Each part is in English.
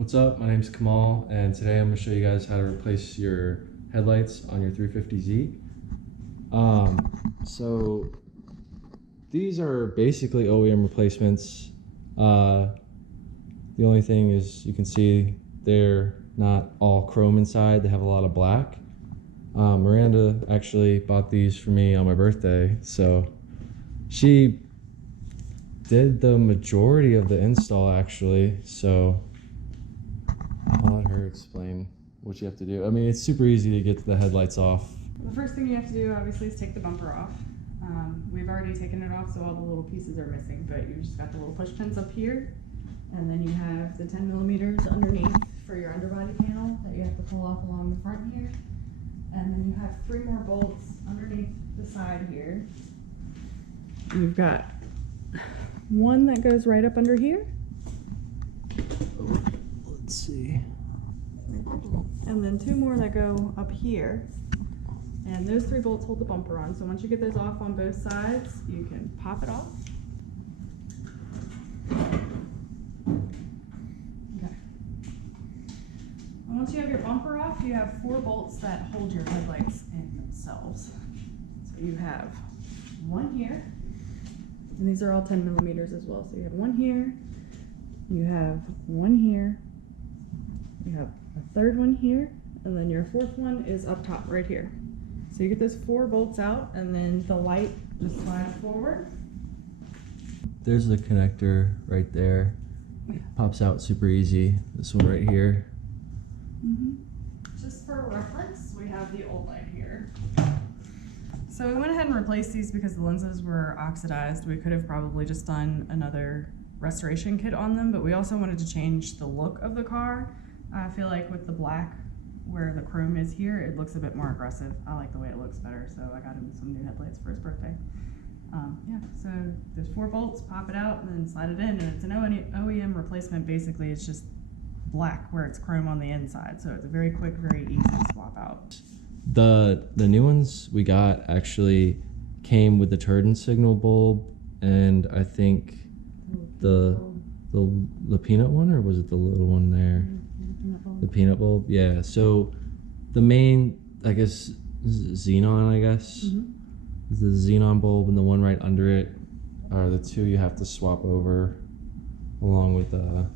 What's up? My name's Kamal, and today I'm going to show you guys how to replace your headlights on your 350Z. So these are basically OEM replacements. The only thing is you can see they're not all chrome inside. They have a lot of black. Miranda actually bought these for me on my birthday, so she did the majority of the install actually, so I'll let her explain what you have to do. I mean, it's super easy to get the headlights off. The first thing you have to do, obviously, is take the bumper off. We've already taken it off, so all the little pieces are missing, but you just got the little push pins up here, and then you have the 10 millimeters underneath for your underbody panel that you have to pull off along the front here. And then you have 3 more bolts underneath the side here. You've got one that goes right up under here. Let's see. And then 2 more that go up here. And those 3 bolts hold the bumper on. So once you get those off on both sides, you can pop it off. Okay. And once you have your bumper off, you have 4 bolts that hold your headlights in themselves. So you have one here, and these are all 10 millimeters as well. So you have one here, you have one here, you have a 3rd one here, and then your 4th one is up top right here. So you get those 4 bolts out, and then the light just slides forward. There's the connector right there. Pops out super easy. This one right here. Just for reference, we have the old light here. So we went ahead and replaced these because the lenses were oxidized. We could have probably just done another restoration kit on them, but we also wanted to change the look of the car. I feel like with the black where the chrome is here, it looks a bit more aggressive. I like the way it looks better, so I got him some new headlights for his birthday. Yeah, so there's 4 bolts, pop it out, and then slide it in, and it's an OEM replacement. Basically, it's just black where it's chrome on the inside, so it's a very quick, very easy swap out. The new ones we got actually came with the turn signal bulb, and I think the peanut one, or was it the little one there? The peanut bulb, yeah. So the main, I guess, Xenon, I guess. The Xenon bulb and the one right under it are the 2 you have to swap over, along with the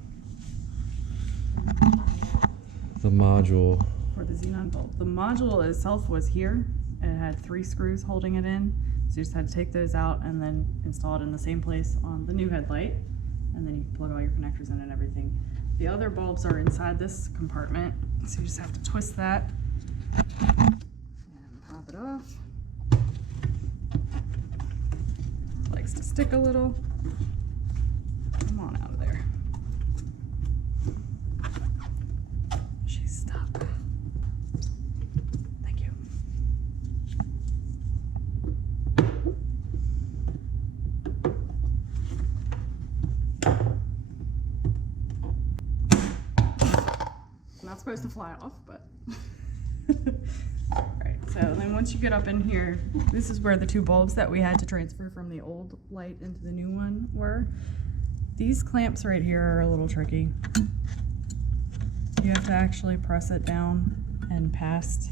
module. For the Xenon bulb. The module itself was here. It had 3 screws holding it in. So you just had to take those out and then install it in the same place on the new headlight. And then you plug all your connectors in and everything. The other bulbs are inside this compartment. So you just have to twist that and pop it off. Likes to stick a little. Come on out of there. She's stuck. Thank you. It's not supposed to fly off, but Alright, so then once you get up in here, this is where the 2 bulbs that we had to transfer from the old light into the new one were. These clamps right here are a little tricky. You have to actually press it down and past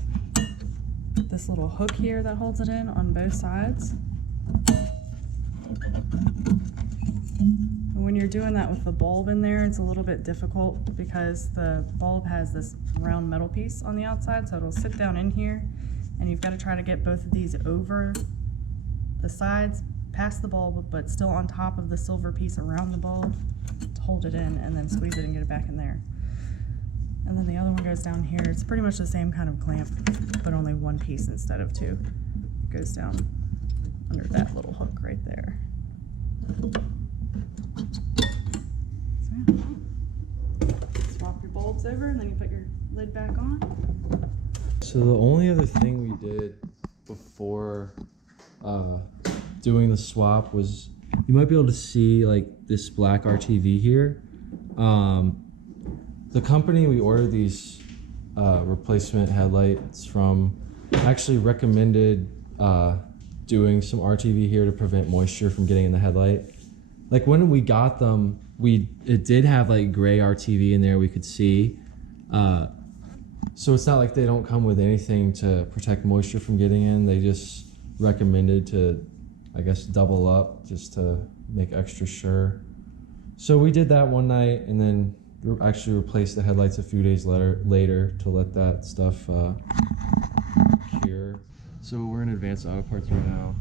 this little hook here that holds it in on both sides. When you're doing that with the bulb in there, it's a little bit difficult because the bulb has this round metal piece on the outside, so it'll sit down in here, and you've got to try to get both of these over the sides, past the bulb, but still on top of the silver piece around the bulb to hold it in, and then squeeze it and get it back in there. And then the other one goes down here. It's pretty much the same kind of clamp, but only 1 piece instead of 2. It goes down under that little hook right there. Swap your bulbs over, and then you put your lid back on. So the only other thing we did before doing the swap was, you might be able to see like this black RTV here. The company we ordered these replacement headlights from actually recommended doing some RTV here to prevent moisture from getting in the headlight. Like when we got them, it did have like gray RTV in there we could see. So it's not like they don't come with anything to protect moisture from getting in. They just recommended to, I guess, double up just to make extra sure. So we did that one night, and then actually replaced the headlights a few days later to let that stuff cure. So we're in Advanced Auto Parts right now,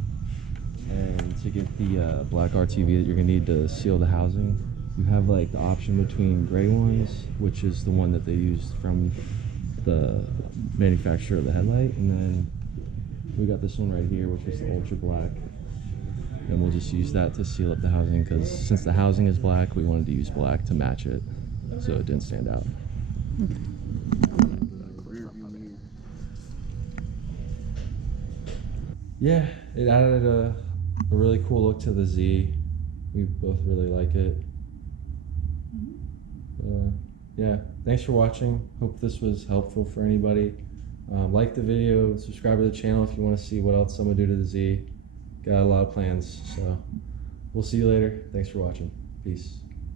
and to get the black RTV that you're gonna need to seal the housing, you have like the option between gray ones, which is the one that they used from the manufacturer of the headlight, and then we got this one right here, which is the ultra black, and we'll just use that to seal up the housing, because since the housing is black, we wanted to use black to match it so it didn't stand out. Yeah, it added a really cool look to the Z. We both really like it. Yeah, thanks for watching. Hope this was helpful for anybody. Like the video, subscribe to the channel if you want to see what else I'm gonna do to the Z. Got a lot of plans, so we'll see you later. Thanks for watching. Peace.